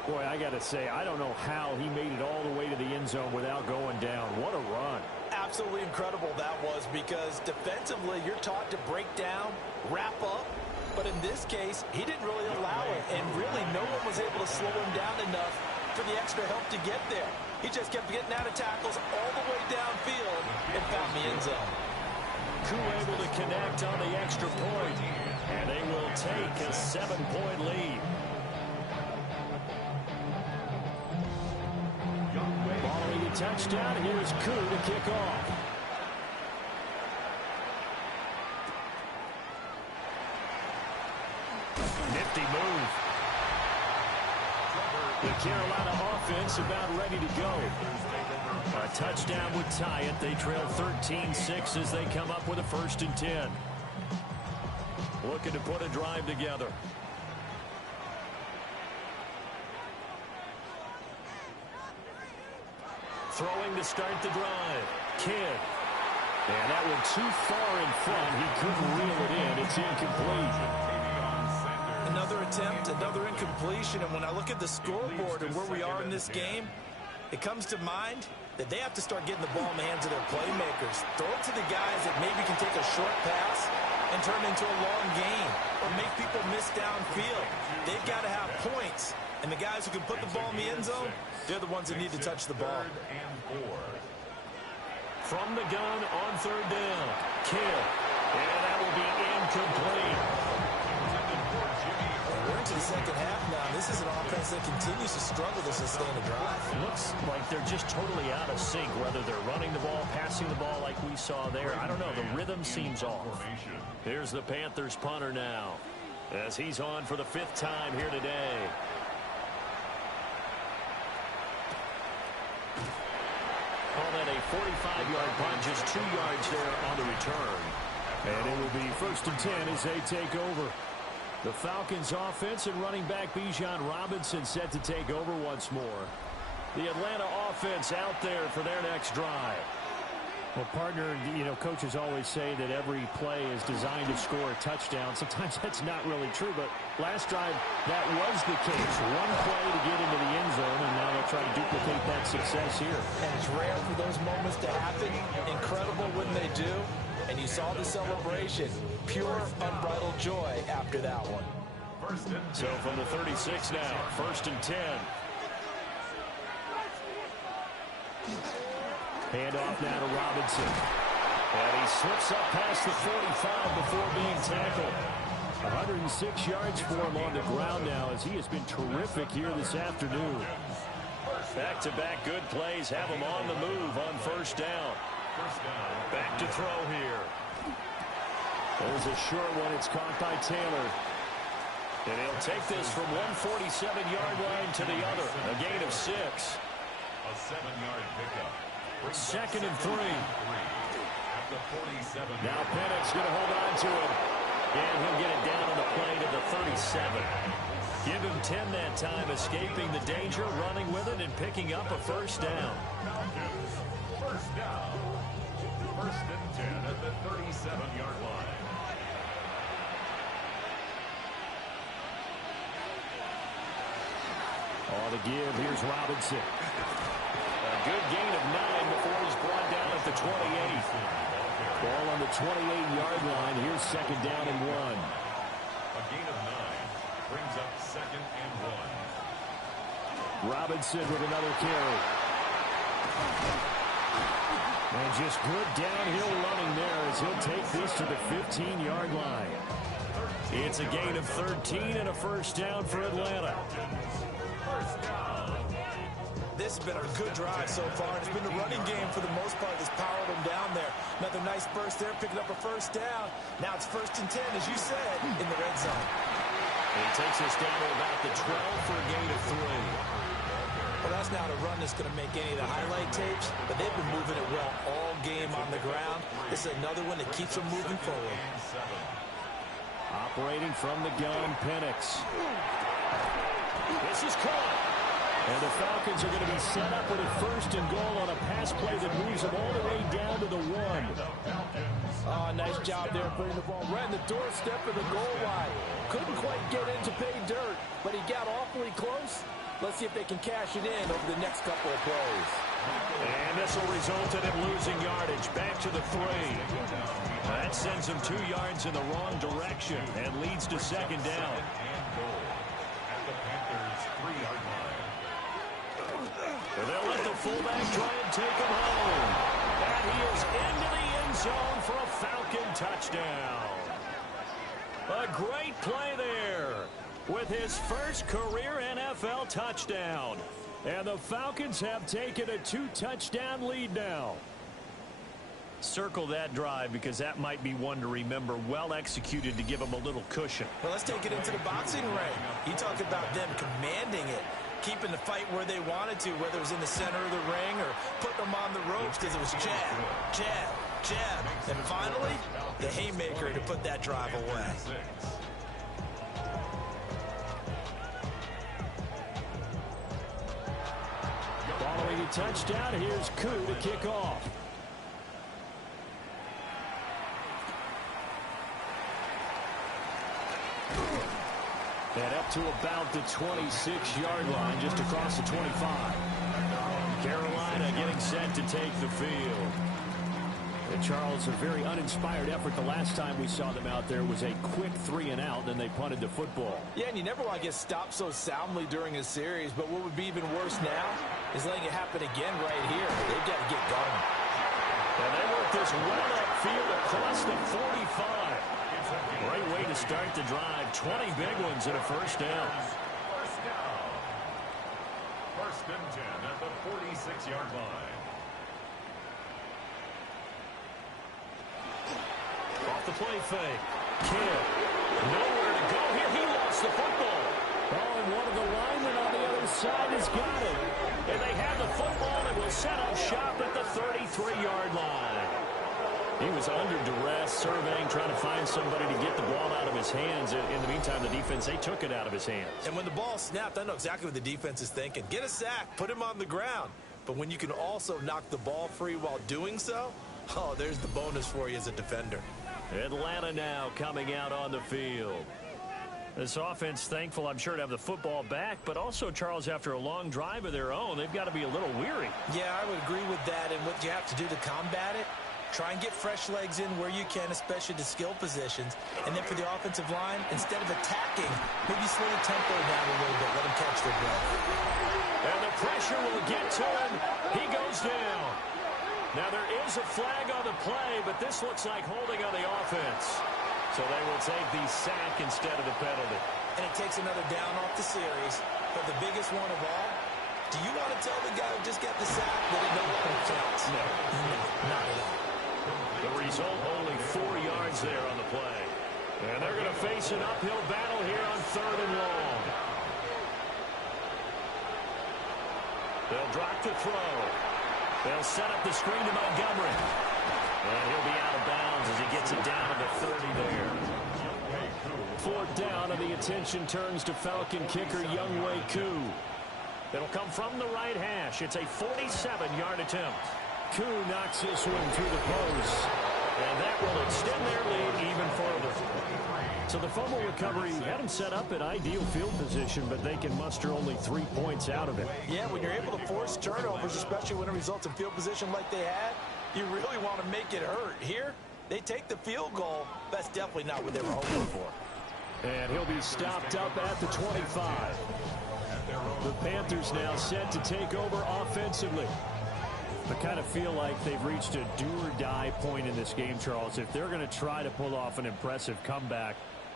Boy, I got to say, I don't know how he made it all the way to the end zone without going down. What a run. Absolutely incredible that was, because defensively you're taught to break down, wrap up. But in this case, he didn't really allow it. And really, no one was able to slow him down enough for the extra help to get there. He just kept getting out of tackles all the way downfield and found the end zone. Koo able to connect on the extra point. And they will take a 7-point lead. Following a touchdown, here's Koo to kick off. Nifty move. The Carolina offense about ready to go. A touchdown would tie it. They trail 13-6 as they come up with a 1st and 10. Looking to put a drive together. Throwing to start the drive. Kidd. And that went too far in front. He couldn't reel it in. It's incomplete. Another attempt, another incompletion. And when I look at the scoreboard and where we are in this game, it comes to mind that they have to start getting the ball in the hands of their playmakers. Throw it to the guys that maybe can take a short pass and turn it into a long game or make people miss downfield. They've got to have points. And the guys who can put the ball in the end zone, they're the ones that need to touch the ball. From the gun on 3rd down. Kidd. And that will be incomplete. We're into the second half now. This is an offense that continues to struggle to sustain a drive. Looks like they're just totally out of sync, whether they're running the ball, passing the ball like we saw there. I don't know. The rhythm seems off. Here's the Panthers punter now, as he's on for the 5th time here today. Call that a 45-yard punt, just 2 yards there on the return. And it will be 1st and 10 as they take over. The Falcons offense and running back Bijan Robinson set to take over once more. The Atlanta offense out there for their next drive. Well, partner, you know, coaches always say that every play is designed to score a touchdown. Sometimes that's not really true, but last drive, that was the case. One play to get into the end zone, and now they'll try to duplicate that success here. And it's rare for those moments to happen. Incredible when they do. And you saw the celebration. Pure, unbridled joy after that one. So from the 36 now, 1st and 10. Handoff now to Robinson. And he slips up past the 45 before being tackled. 106 yards for him on the ground now, as he has been terrific here this afternoon. Back-to-back good plays have him on the move on 1st down. Back to throw here. There's a short one. It's caught by Taylor. And he'll take this from 147-yard line to the other. A gain of 6. A 7-yard pickup. Second and 3. At the 47. Now Penix going to hold on to it. And he'll get it down on the play to the 37. Give him 10 that time, escaping the danger, running with it, and picking up a first down. First down. First and 10 at the 37-yard line. All to give. Here's Robinson. A good gain of 9 before he's brought down at the 28. Ball on the 28-yard line. Here's second down and 1. A gain of 9 brings up second and 1. Robinson with another carry. And just good downhill running there as he'll take this to the 15-yard line. It's a gain of 13 and a first down for Atlanta. This has been a good drive so far. It's been the running game for the most part that's powered them down there. Another nice burst there, picking up a first down. Now it's first and 10, as you said, in the red zone. He takes us down to about the 12 for a gain of 3. Well, that's not a run that's going to make any of the highlight tapes, but they've been moving it well all game on the ground. This is another one that keeps them moving forward. Operating from the gun, Penix. This is caught. And the Falcons are going to be set up with a first and goal on a pass play that moves them all the way down to the 1. Oh, nice job there putting the ball right in the doorstep of the goal line. Couldn't quite get in to pay dirt, but he got awfully close. Let's see if they can cash it in over the next couple of plays. And this will result in him losing yardage back to the 3. That sends him 2 yards in the wrong direction and leads to second down. At the Panthers' 3-yard line. They'll let the fullback try and take him home. And he is into the end zone for a Falcon touchdown. A great play there with his first career NFL touchdown. And the Falcons have taken a 2-touchdown lead now. Circle that drive because that might be one to remember. Well executed to give him a little cushion. Well, let's take it into the boxing ring. You talk about them commanding it, keeping the fight where they wanted to, whether it was in the center of the ring or putting them on the ropes because it was jab, jab, jab. And finally, the haymaker to put that drive away. Following a touchdown, here's Koo to kick off. And up to about the 26-yard line, just across the 25. Carolina getting set to take the field. And Charles, a very uninspired effort. The last time we saw them out there was a quick 3-and-out, then they punted the football. Yeah, and you never want to get stopped so soundly during a series, but what would be even worse now is letting it happen again right here. They've got to get going. And they work this well upfield across the 45. Great way to start the drive. 20 big ones and a first down. First down. First and 10 at the 46-yard line. Off the play fake. Kidd. Nowhere to go here. He lost the football. Oh, and one of the linemen on the other side has got it. And they have the football and will set up shop at the 33-yard line. He was under duress, surveying, trying to find somebody to get the ball out of his hands. In the meantime, the defense, they took it out of his hands. And when the ball snapped, I know exactly what the defense is thinking. Get a sack, put him on the ground. But when you can also knock the ball free while doing so, oh, there's the bonus for you as a defender. Atlanta now coming out on the field. This offense, thankful, I'm sure, to have the football back, but also, Charles, after a long drive of their own, they've got to be a little weary. Yeah, I would agree with that. And what you have to do to combat it, try and get fresh legs in where you can, especially the skill positions. And then for the offensive line, instead of attacking, maybe slow the tempo down a little bit. Let them catch their breath. And the pressure will get to him. He goes down. Now, there is a flag on the play, but this looks like holding on the offense. So they will take the sack instead of the penalty. And it takes another down off the series. But the biggest one of all, do you want to tell the guy who just got the sack that it no longer counts? No. No, not at all. The result, only 4 yards there on the play. And they're going to face an uphill battle here on 3rd and long. They'll drop the throw. They'll set up the screen to Montgomery. And he'll be out of bounds as he gets it down to the 30 there. Fourth down, and the attention turns to Falcon kicker Younghoe Koo. It'll come from the right hash. It's a 47-yard attempt. Koo knocks this one through the post. And that will extend their lead even further. So the fumble recovery had them set up in ideal field position, but they can muster only 3 points out of it. Yeah, when you're able to force turnovers, especially when it results in field position like they had, you really want to make it hurt. Here, they take the field goal. That's definitely not what they were hoping for. And he'll be stopped up at the 25. The Panthers now set to take over offensively. I kind of feel like they've reached a do-or-die point in this game, Charles. If they're going to try to pull off an impressive comeback,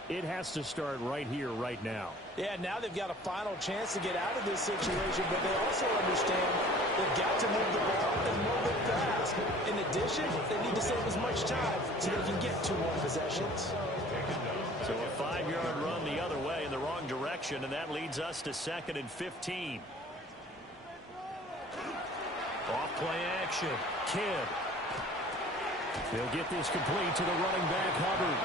it has to start right here, right now. Yeah, now they've got a final chance to get out of this situation, but they also understand they've got to move the ball and move it fast. In addition, they need to save as much time so they can get 2 more possessions. So a 5-yard run the other way in the wrong direction, and that leads us to 2nd and 15. Off play action. Kidd. They'll get this complete to the running back, Hubbard.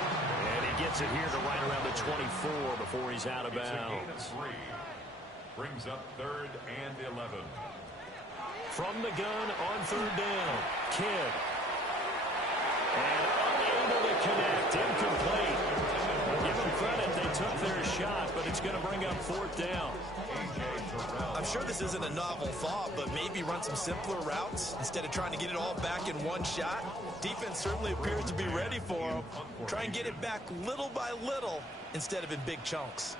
And he gets it here to right around the 24 before he's out of bounds. Brings up 3rd and 11. From the gun on 3rd down. Kidd. And unable to connect. Incomplete. Give them credit. They took their shot, but it's going to bring up 4th down. I'm sure this isn't a novel thought, but maybe run some simpler routes instead of trying to get it all back in one shot. Defense certainly appears to be ready for them. Try and get it back little by little instead of in big chunks.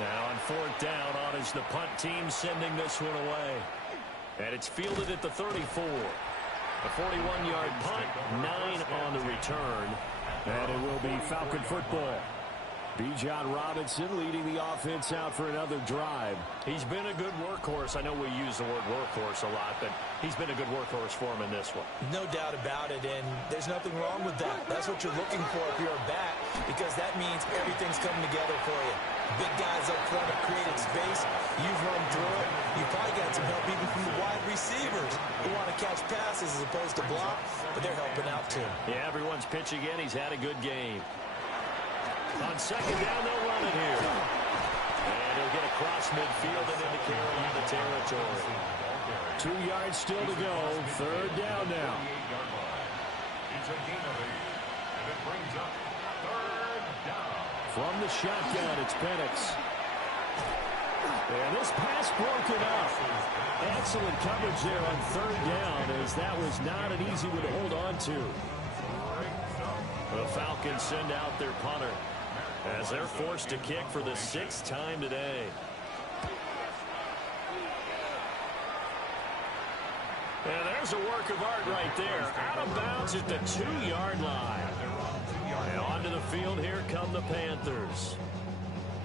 Now on 4th down, on is the punt team sending this one away. And it's fielded at the 34. A 41-yard punt, 9 on the return. And it will be Falcon football. Bijan Robinson leading the offense out for another drive. He's been a good workhorse. I know we use the word workhorse a lot, but he's been a good workhorse for him in this one. No doubt about it, and there's nothing wrong with that. That's what you're looking for if you're a back, because that means everything's coming together for you. Big guys up front have created space. You've run through it. You've probably got some help even from the wide receivers who want to catch passes as opposed to block, but they're helping out too. Yeah, everyone's pitching in. He's had a good game. On 2nd down, they'll run it here. And he'll get across midfield and into Carolina territory. 2 yards still to go. 3rd down now. It's a gain of 8, and it brings up 3rd down. From the shotgun, it's Penix. And this pass broken up. Excellent coverage there on 3rd down, as that was not an easy one to hold on to. The Falcons send out their punter as they're forced to kick for the 6th time today. And there's a work of art right there. Out of bounds at the 2-yard line. And onto the field, here come the Panthers.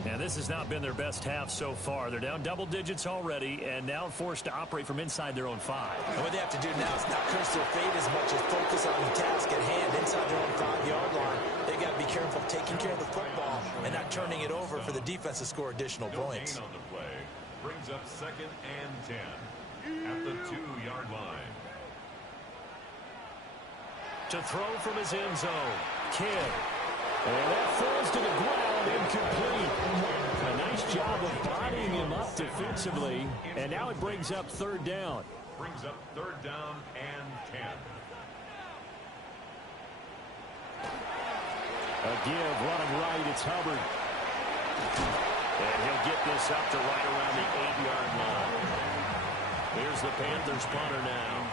And this has not been their best half so far. They're down double digits already and now forced to operate from inside their own 5. And what they have to do now is not curse their fate as much as focus on the task at hand inside their own 5-yard line. They've got to be careful taking care of the football and not turning it over for the defense to score additional points. On the play brings up 2nd and 10 at the 2-yard line. To throw from his end zone, Kidd. And that falls to the ground, incomplete. A nice job of bodying him up defensively. And now it brings up 3rd down. Brings up 3rd down and 10. A give, running right, it's Hubbard. And he'll get this up to right around the 8-yard line. Here's the Panthers punter now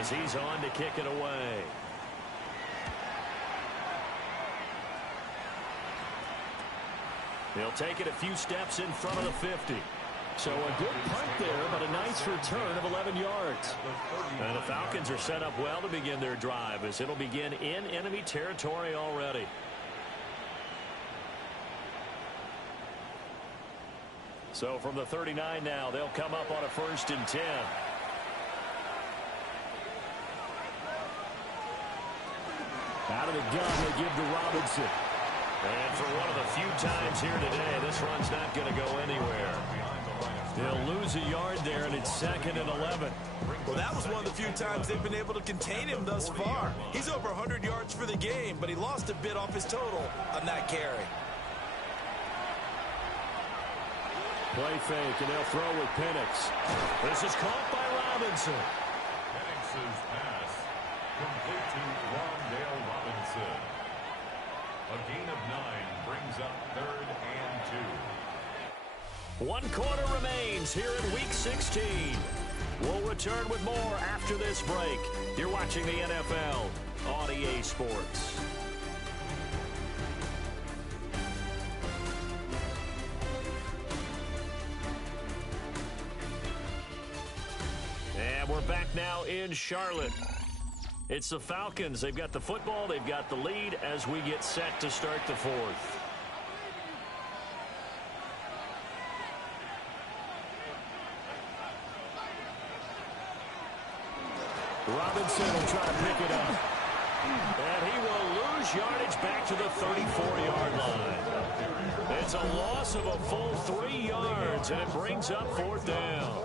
as he's on to kick it away. He'll take it a few steps in front of the 50. So a good punt there, but a nice return of 11 yards. And the Falcons are set up well to begin their drive as it'll begin in enemy territory already. So from the 39 now, they'll come up on a 1st and 10. Out of the gun, they give to Robinson. And for one of the few times here today, this run's not going to go anywhere. They'll lose a yard there, and it's 2nd and 11. Well, that was one of the few times they've been able to contain him thus far. He's over 100 yards for the game, but he lost a bit off his total on that carry. Play fake, and they'll throw with Penix. This is caught by Robinson. Penix's pass complete to Rondale Robinson. A gain of 9 brings up 3rd and 2. 1 quarter remains here in Week 16. We'll return with more after this break. You're watching the NFL on EA Sports. And we're back now in Charlotte. It's the Falcons. They've got the football. They've got the lead as we get set to start the 4th. Robinson will try to pick it up. And he will lose yardage back to the 34-yard line. It's a loss of a full 3 yards, and it brings up 4th down.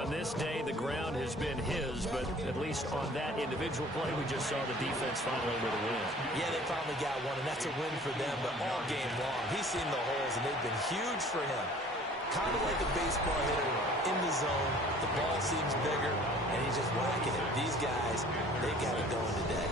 On this day, the ground has been his, but at least on that individual play, we just saw the defense finally with a win. Yeah, they finally got one, and that's a win for them, but all game long, he's seen the holes, and they've been huge for him. Kind of like a baseball hitter in the zone. The ball seems bigger, and he's just whacking it. These guys, they got it going today.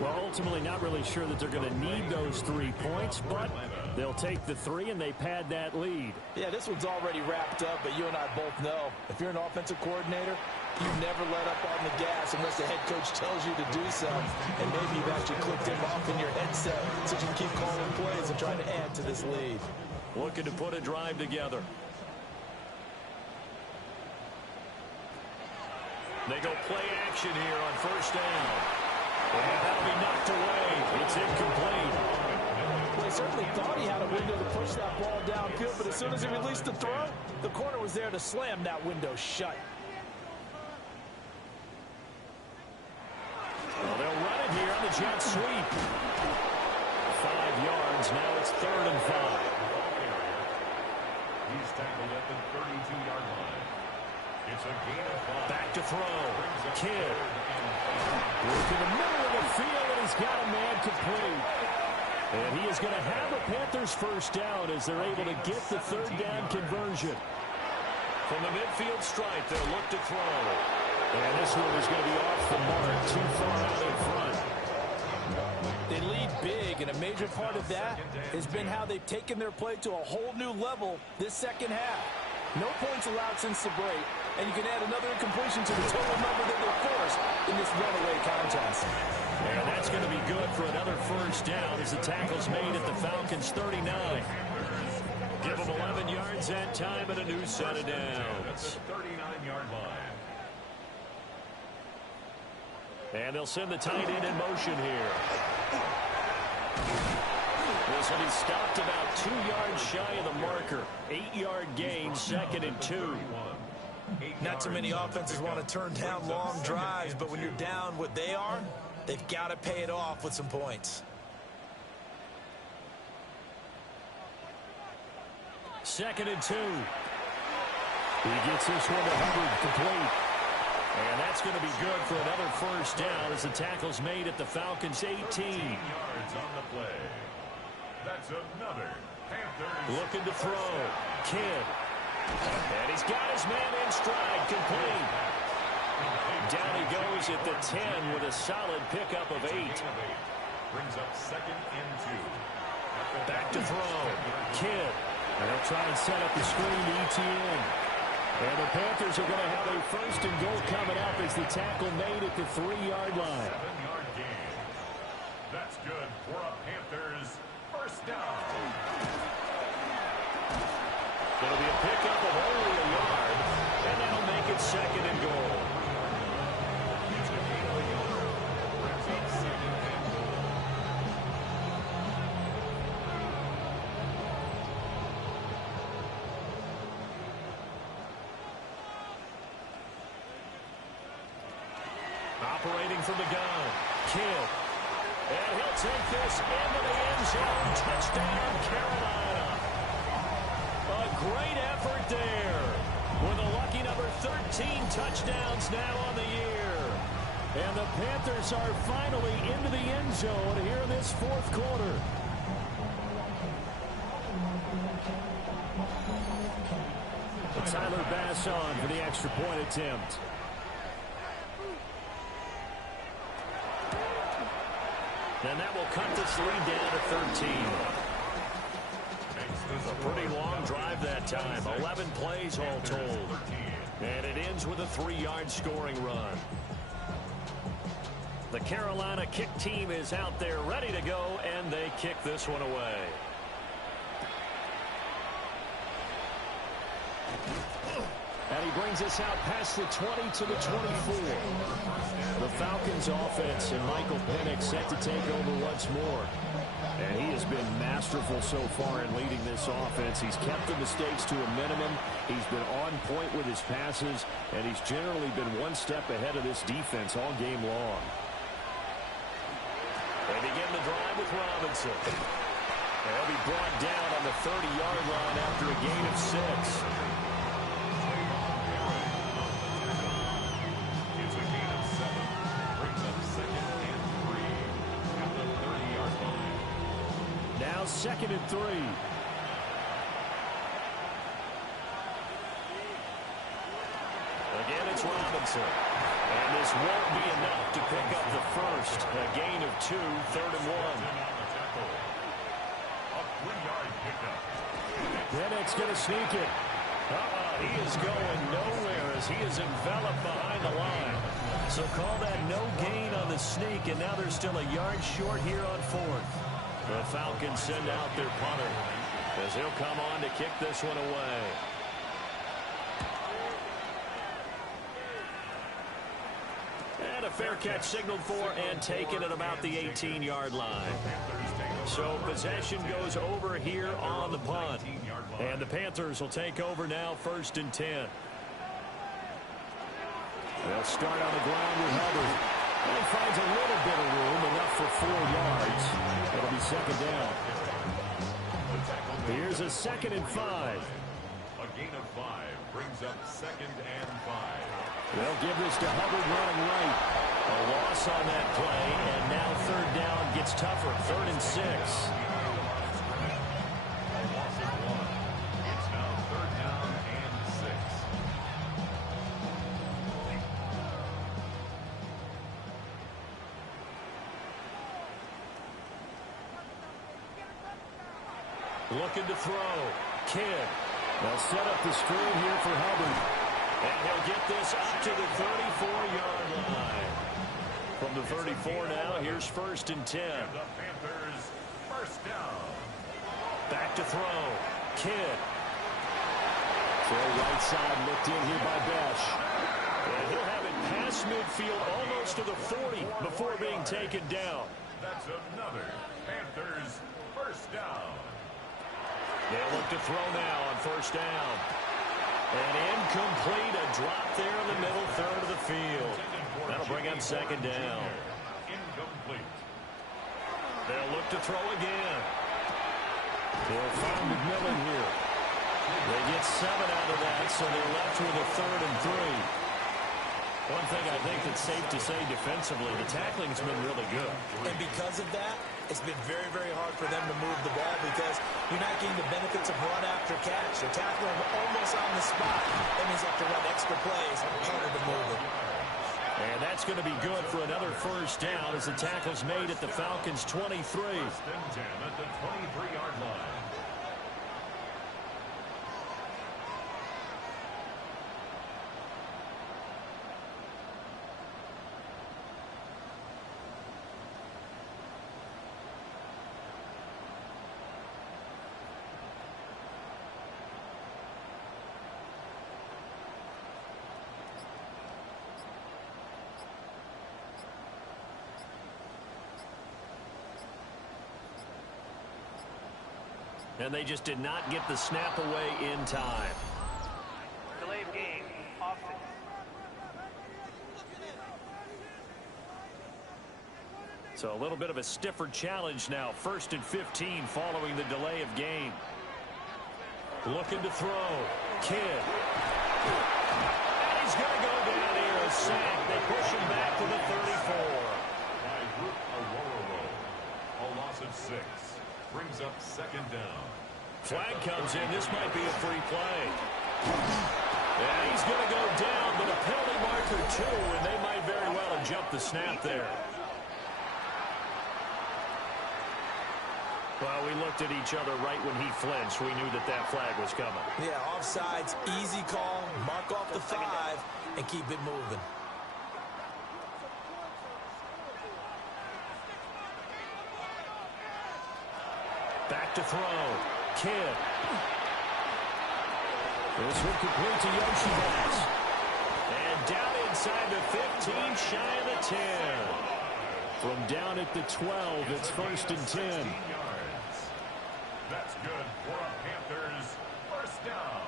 Well, ultimately, not really sure that they're going to need those 3 points, but they'll take the 3 and they pad that lead. Yeah, this one's already wrapped up, but you and I both know if you're an offensive coordinator, you never let up on the gas unless the head coach tells you to do so. And maybe you've actually clicked him off in your headset so you can keep calling plays and trying to add to this lead. Looking to put a drive together. They go play action here on 1st down. And that'll be knocked away. It's incomplete. Well, he certainly thought he had a window to push that ball downfield, but as soon as he released the throw, the corner was there to slam that window shut. Well, they'll run it here on the jet sweep. 5 yards. Now it's 3rd and 5. He's tackled at the 32-yard line. It's a gain of 5. Back to throw. Kidd. Look in the middle of the field, and he's got a man complete. And he is going to have a Panthers 1st down as they're able to get the 3rd down conversion. From the midfield stripe, they'll look to throw. And this one is going to be off the mark, too far out in front. They lead big, and a major part of that has been how they've taken their play to a whole new level this 2nd half. No points allowed since the break, and you can add another incompletion to the total number that they're forced in this runaway contest. And that's going to be good for another 1st down as the tackle's made at the Falcons' 39. Give them 11 yards that time and a new set of downs. 39-yard line. And they'll send the tight end in motion here. This will be stopped about 2 yards shy of the marker. 8-yard gain, 2nd and 2. Not too many offenses want to turn down long drives, but when you're down what they are, they've got to pay it off with some points. 2nd and 2. He gets this one to Hubbard, complete. And that's going to be good for another 1st down as the tackle's made at the Falcons' 18. yards on the play. That's another Panthers. Looking to throw. Kidd. And he's got his man in stride, complete. Down he goes at the 10 with a solid pickup of 8. Brings up 2nd and 2. Back to throw. Kidd. And they'll try and set up the screen to ETN. And the Panthers are going to have a 1st and goal coming up as the tackle made at the 3-yard line. 7-yard gain. That's good for a Panthers 1st down. Going to be a pickup of only a yard, and that'll make it 2nd and goal. It's a gain of a yard. Brings up 2nd and goal. Operating from the gun. Kidd. And he'll take this into the end zone. Touchdown, Carolina. A a great effort there. With a lucky number 13 touchdowns now on the year. And the Panthers are finally into the end zone here in this fourth quarter. Tyler Bass on for the extra point attempt. And that will cut this lead down to 13. A pretty long drive that time. 11 plays all told. And it ends with a 3-yard scoring run. The Carolina kick team is out there ready to go, and they kick this one away. And he brings us out past the 20 to the 24. The Falcons offense and Michael Penix set to take over once more. And he has been masterful so far in leading this offense. He's kept the mistakes to a minimum. He's been on point with his passes, and he's generally been one step ahead of this defense all game long. They begin the drive with Robinson. They'll be brought down on the 30-yard line after a gain of 6. Second and 3. Again, it's Robinson. And this won't be enough to pick up the first. A gain of 2, 3rd and 1. Penix going to sneak it. He is going nowhere as he is enveloped behind the line. So call that no gain on the sneak, and now they're still a yard short here on 4th. The Falcons send out their punter as he'll come on to kick this one away. And a fair catch signaled for and taken at about the 18-yard line. So possession goes over here on the punt. And the Panthers will take over now, 1st and 10. They'll start on the ground with Hubbard. And he finds a little bit of room, enough for 4 yards. It'll be 2nd down. Here's a 2nd and 5. A gain of 5 brings up 2nd and 5. They'll give this to Hubbard running right. A loss on that play, and now 3rd down gets tougher. 3rd and 6. A loss of 1. It's now 3rd down and 6. Looking to throw. Kidd. They'll set up the screen here for Hubbard. And he'll get this up to the 34-yard line. From the 34 now, here's 1st and 10. And the Panthers, 1st down. Back to throw. Kidd. So right side looked in here by Besh. And he'll have it past midfield almost to the 40 before being taken down. That's another Panthers 1st down. They'll look to throw now on 1st down. And incomplete, a drop there in the middle third of the field. That'll bring up 2nd down. Incomplete. They'll look to throw again. They'll find McMillan here. They get 7 out of that, so they're left with a 3rd and 3. One thing I think that's safe to say defensively, the tackling's been really good. And because of that, it's been very, very hard for them to move the ball because you're not getting the benefits of run after catch. You're tackling them almost on the spot. That means you have to run extra plays, harder to move it. And that's going to be good for another 1st down as the tackle's made at the Falcons' 23. 1st and 10 at the 23-yard line. And they just did not get the snap away in time. Delay of game. Offense. So a little bit of a stiffer challenge now. 1st and 15 following the delay of game. Looking to throw. Kidd. And he's going to go down here. A sack. They push him back to the 34. By Group Aurora. A loss of 6. Brings up second down. Flag comes in. This might be a free play. And he's going to go down, but a penalty marker too, and they might very well have jumped the snap there. Well, we looked at each other right when he flinched. We knew that that flag was coming. Yeah, offsides, easy call, mark off the 5, and keep it moving. Back to throw. Kidd. This one complete to Yoshibats. And down inside the 15, shy of the 10. From down at the 12, it's 1st and 10. That's good for a Panthers first down.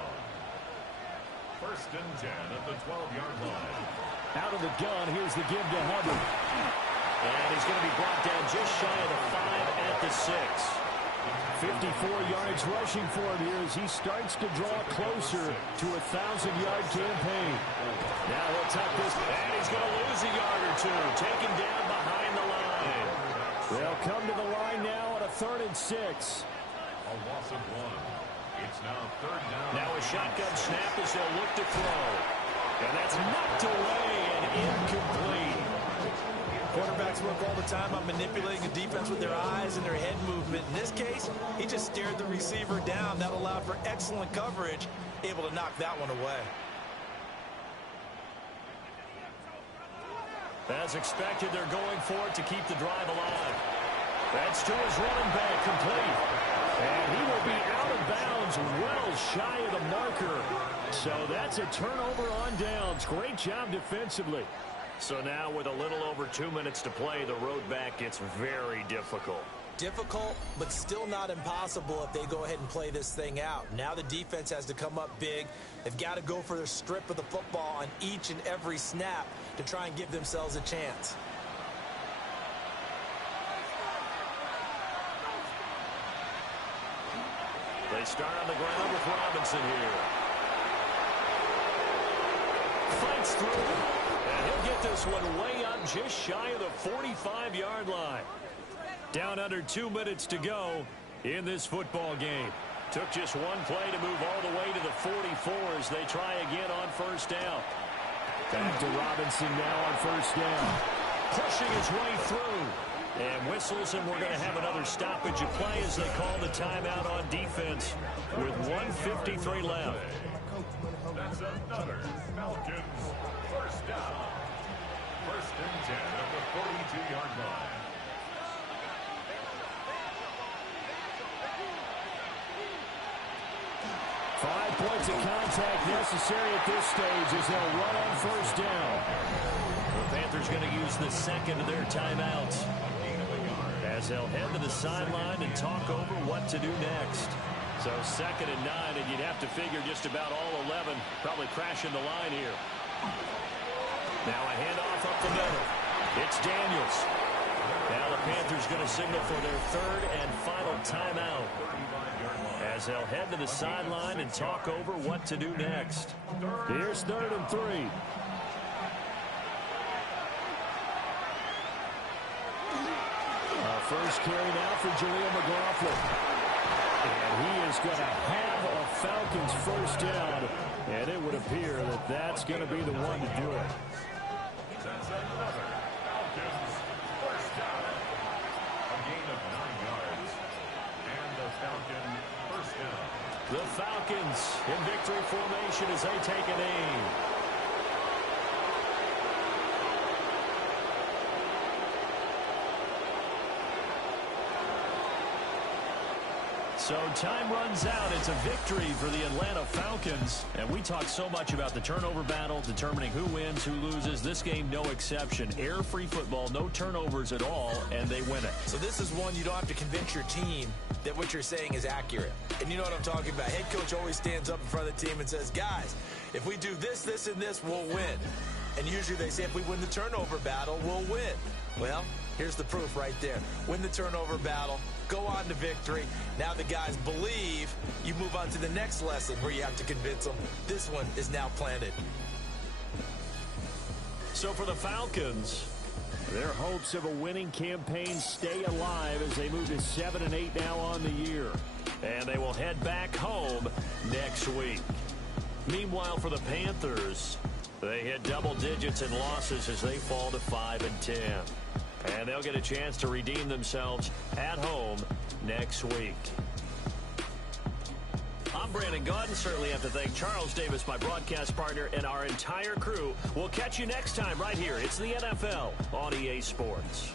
1st and 10 at the 12-yard line. Out of the gun, here's the give to Hubbard. And he's going to be brought down just shy of the 5 at the 6. 54 yards rushing for him here as he starts to draw closer to a 1,000-yard campaign. Now he'll tuck this, and he's going to lose a yard or two. Taken down behind the line. They'll come to the line now on a 3rd and 6. A loss of 1. It's now 3rd down. Now a shotgun snap as they'll look to throw. And that's knocked away and incomplete. Quarterbacks work all the time on manipulating the defense with their eyes and their head movement. In this case, he just stared the receiver down. That allowed for excellent coverage, able to knock that one away. As expected, they're going for it to keep the drive alive. That's to his running back, complete. And he will be out of bounds, well shy of the marker. So that's a turnover on downs. Great job defensively. So now with a little over 2 minutes to play, the road back gets very difficult. Difficult, but still not impossible if they go ahead and play this thing out. Now the defense has to come up big. They've got to go for their strip of the football on each and every snap to try and give themselves a chance. They start on the ground with Robinson here. Fights through, and he'll get this one way up just shy of the 45-yard line. Down under 2 minutes to go in this football game. Took just one play to move all the way to the 44 as they try again on 1st down. Back to Robinson now on 1st down. Pushing his way through. And whistles, and we're going to have another stoppage of play as they call the timeout on defense with 1:53 left. That's another Falcons first down. 1st and 10 at the 42-yard line. Five points of contact necessary at this stage as they'll run on 1st down. The Panthers going to use the second of their timeouts as they'll head to the sideline and talk over what to do next. So 2nd and 9, and you'd have to figure just about all 11 probably crashing the line here. Now a handoff up the middle. It's Daniels. Now the Panthers going to signal for their 3rd and final timeout as they'll head to the sideline and talk over what to do next. Here's 3rd and 3. First carry now for Jaleel McLaughlin. And he is going to have a Falcons first down. And it would appear that that's going to be the one to do it. That's another Falcons first down. A gain of 9 yards. And the Falcon first down. The Falcons in victory formation as they take an aim. So time runs out. It's a victory for the Atlanta Falcons. And we talk so much about the turnover battle, determining who wins, who loses. This game, no exception. Error-free football, no turnovers at all, and they win it. So this is one you don't have to convince your team that what you're saying is accurate. And you know what I'm talking about. Head coach always stands up in front of the team and says, guys, if we do this, this, and this, we'll win. And usually they say if we win the turnover battle, we'll win. Well, here's the proof right there. Win the turnover battle, go on to victory. Now the guys believe. You move on to the next lesson where you have to convince them. This one is now planted. So for the Falcons, their hopes of a winning campaign stay alive as they move to 7-8 now on the year. and they will head back home next week. Meanwhile, for the Panthers, they hit double digits in losses as they fall to 5-10. And they'll get a chance to redeem themselves at home next week. I'm Brandon Gaudin. Certainly have to thank Charles Davis, my broadcast partner, and our entire crew. We'll catch you next time right here. It's the NFL on EA Sports.